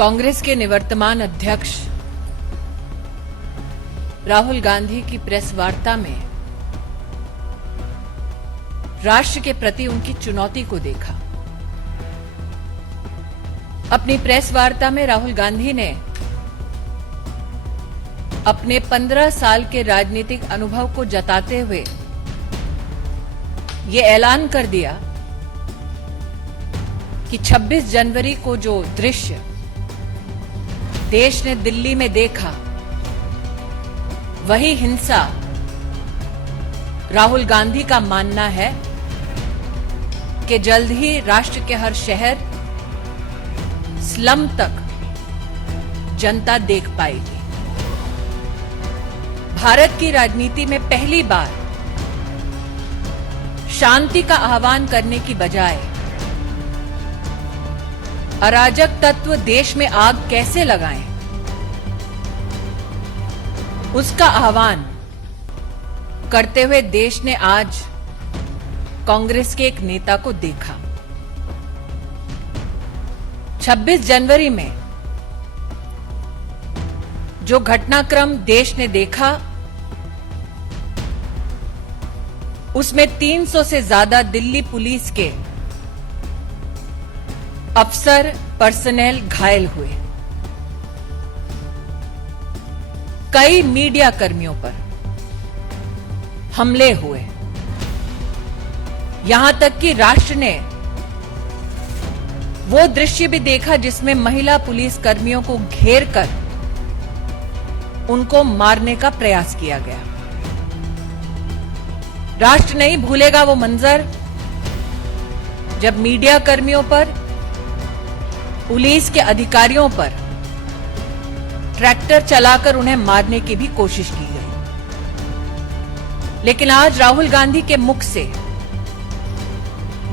कांग्रेस के निवर्तमान अध्यक्ष राहुल गांधी की प्रेस वार्ता में राष्ट्र के प्रति उनकी चुनौती को देखा। अपनी प्रेस वार्ता में राहुल गांधी ने अपने 15 साल के राजनीतिक अनुभव को जताते हुए ये ऐलान कर दिया कि 26 जनवरी को जो दृश्य देश ने दिल्ली में देखा, वही हिंसा राहुल गांधी का मानना है कि जल्द ही राष्ट्र के हर शहर, स्लम तक जनता देख पाएगी। भारत की राजनीति में पहली बार शांति का आह्वान करने की बजाय अराजक तत्व देश में आग कैसे लगाएं, उसका आह्वान करते हुए देश ने आज कांग्रेस के एक नेता को देखा। 26 जनवरी में जो घटनाक्रम देश ने देखा, उसमें 300 से ज्यादा दिल्ली पुलिस के अफसर, पर्सनेल घायल हुए। कई मीडिया कर्मियों पर हमले हुए। यहां तक कि राष्ट्र ने वो दृश्य भी देखा जिसमें महिला पुलिस कर्मियों को घेर कर उनको मारने का प्रयास किया गया। राष्ट्र नहीं भूलेगा वो मंजर जब मीडिया कर्मियों पर, पुलिस के अधिकारियों पर ट्रैक्टर चलाकर उन्हें मारने की भी कोशिश की गई। लेकिन आज राहुल गांधी के मुख से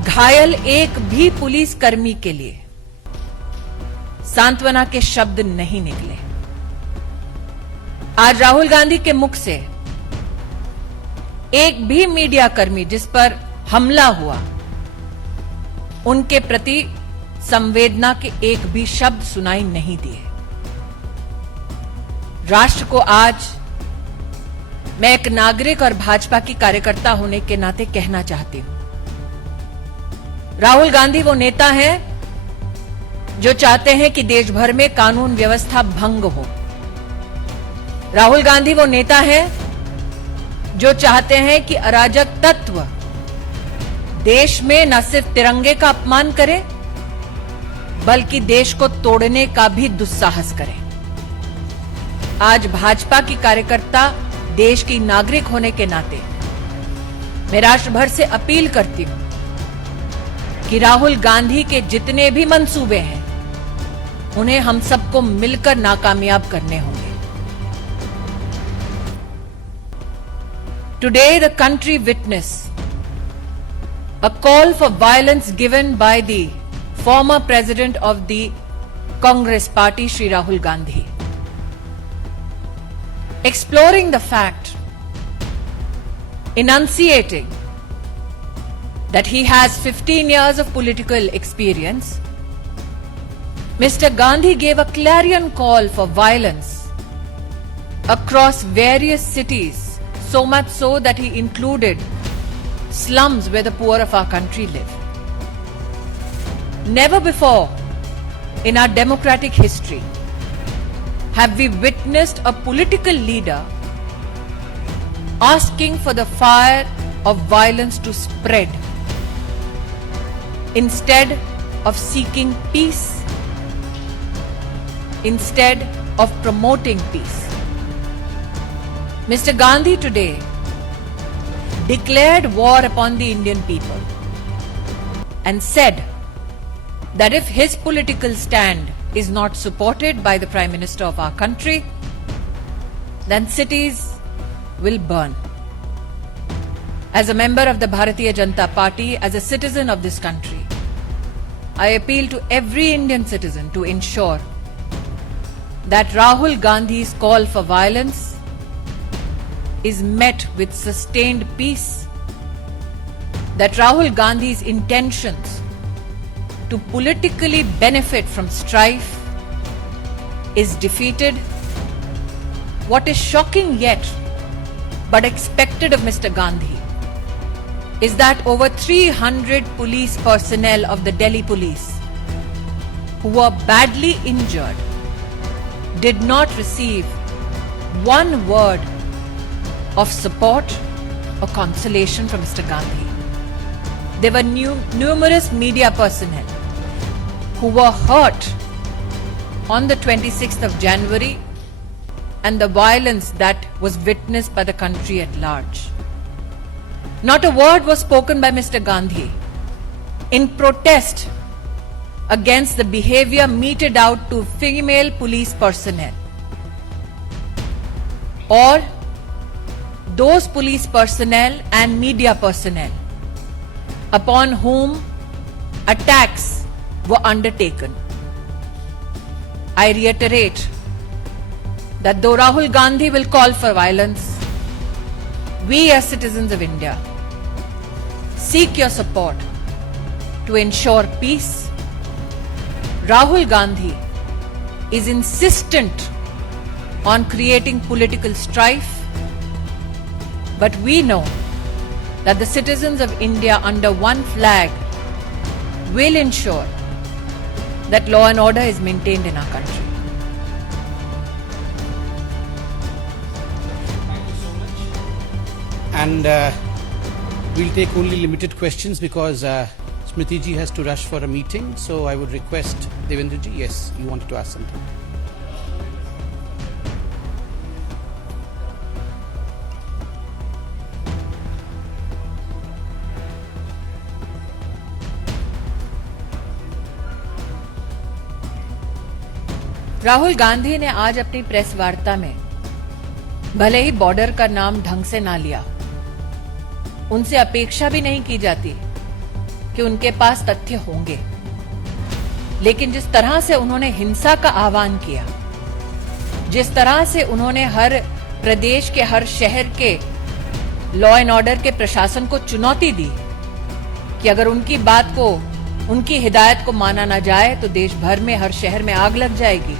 घायल एक भी पुलिस कर्मी के लिए सांत्वना के शब्द नहीं निकले। आज राहुल गांधी के मुख से एक भी मीडिया कर्मी जिस पर हमला हुआ, उनके प्रति संवेदना के एक भी शब्द सुनाई नहीं दिए। राष्ट्र को आज मैं एक नागरिक और भाजपा की कार्यकर्ता होने के नाते कहना चाहती हूं, राहुल गांधी वो नेता हैं जो चाहते हैं कि देश भर में कानून व्यवस्था भंग हो। राहुल गांधी वो नेता हैं जो चाहते हैं कि अराजक तत्व देश में न सिर्फ तिरंगे का अपमान करे, बल्कि देश को तोड़ने का भी दुस्साहस करें। आज भाजपा की कार्यकर्ता, देश की नागरिक होने के नाते मैं राष्ट्र भर से अपील करती हूं कि राहुल गांधी के जितने भी मंसूबे हैं, उन्हें हम सबको मिलकर नाकामयाब करने होंगे। Today the country witnessed a call for violence given by the former president of the Congress party, Shri Rahul Gandhi. Exploring the fact, enunciating that he has 15 years of political experience, Mr. Gandhi gave a clarion call for violence across various cities, so much so that he included slums where the poor of our country live. Never before in our democratic history have we witnessed a political leader asking for the fire of violence to spread instead of seeking peace, instead of promoting peace. Mr. Gandhi today declared war upon the Indian people and said that if his political stand is not supported by the Prime Minister of our country, then cities will burn. As a member of the Bharatiya Janata Party, as a citizen of this country, I appeal to every Indian citizen to ensure that Rahul Gandhi's call for violence is met with sustained peace, that Rahul Gandhi's intentions to politically benefit from strife is defeated, what is shocking yet but expected of Mr. Gandhi is that over 300 police personnel of the Delhi police who were badly injured did not receive one word of support or consolation from Mr. Gandhi. There were numerous media personnel who were hurt on the 26th of January and the violence that was witnessed by the country at large. Not a word was spoken by Mr. Gandhi in protest against the behavior meted out to female police personnel or those police personnel and media personnel upon whom attacks were undertaken. I reiterate that though Rahul Gandhi will call for violence, we as citizens of India seek your support to ensure peace. Rahul Gandhi is insistent on creating political strife, but we know that the citizens of India under one flag will ensure that law and order is maintained in our country. Thank you so much. And we'll take only limited questions because Smriti ji has to rush for a meeting. So I would request Devendra ji, yes, you wanted to ask something. Rahul Gandhi ने आज अपनी press वार्ता में भले ही border का नाम ढंग से ना लिया, उनसे अपेक्षा भी नहीं की जाती कि उनके पास तथ्य होंगे, लेकिन जिस तरह से उन्होंने हिंसा का आह्वान किया, जिस तरह से उन्होंने हर प्रदेश के हर शहर के लॉ एंड ऑर्डर के प्रशासन को चुनौती दी कि अगर उनकी बात को, उनकी हिदायत को माना ना जाए तो देश भर में हर शहर में आग लग जाएगी।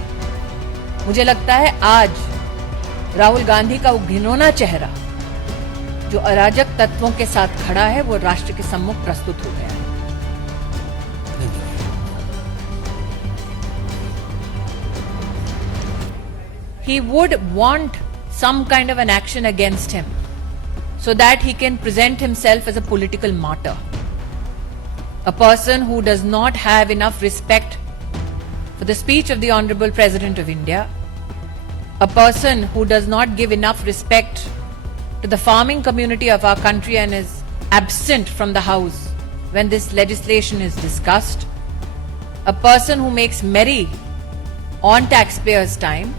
मुझे लगता है आज राहुल गांधी का वो घिनौना चेहरा जो अराजक तत्वों के साथ खड़ा है वो राष्ट्र के सम्मुख प्रस्तुत हो गया है। He would want some kind of an action against him so that he can present himself as a political martyr. A person who does not have enough respect for the speech of the Honorable President of India, a person who does not give enough respect to the farming community of our country and is absent from the House when this legislation is discussed, a person who makes merry on taxpayers' time,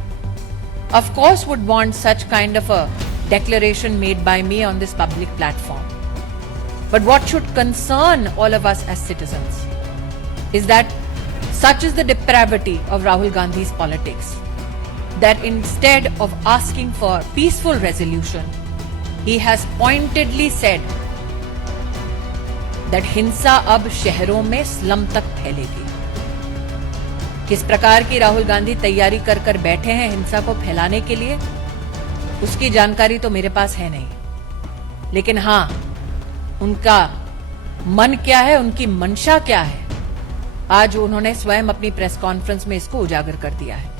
of course would want such kind of a declaration made by me on this public platform. But what should concern all of us as citizens is that such is the depravity of Rahul Gandhi's politics, that instead of asking for peaceful resolution, he has pointedly said that हिंसा अब शहरों में slum तक फैलेगी। किस प्रकार की राहुल गांधी तैयारी कर कर बैठे हैं हिंसा को फैलाने के लिए, उसकी जानकारी तो मेरे पास है नहीं, लेकिन हाँ, उनका मन क्या है, उनकी मंशा क्या है, आज उन्होंने स्वयं अपनी प्रेस कॉन्फ्रेंस में इसको उजागर कर दिया है।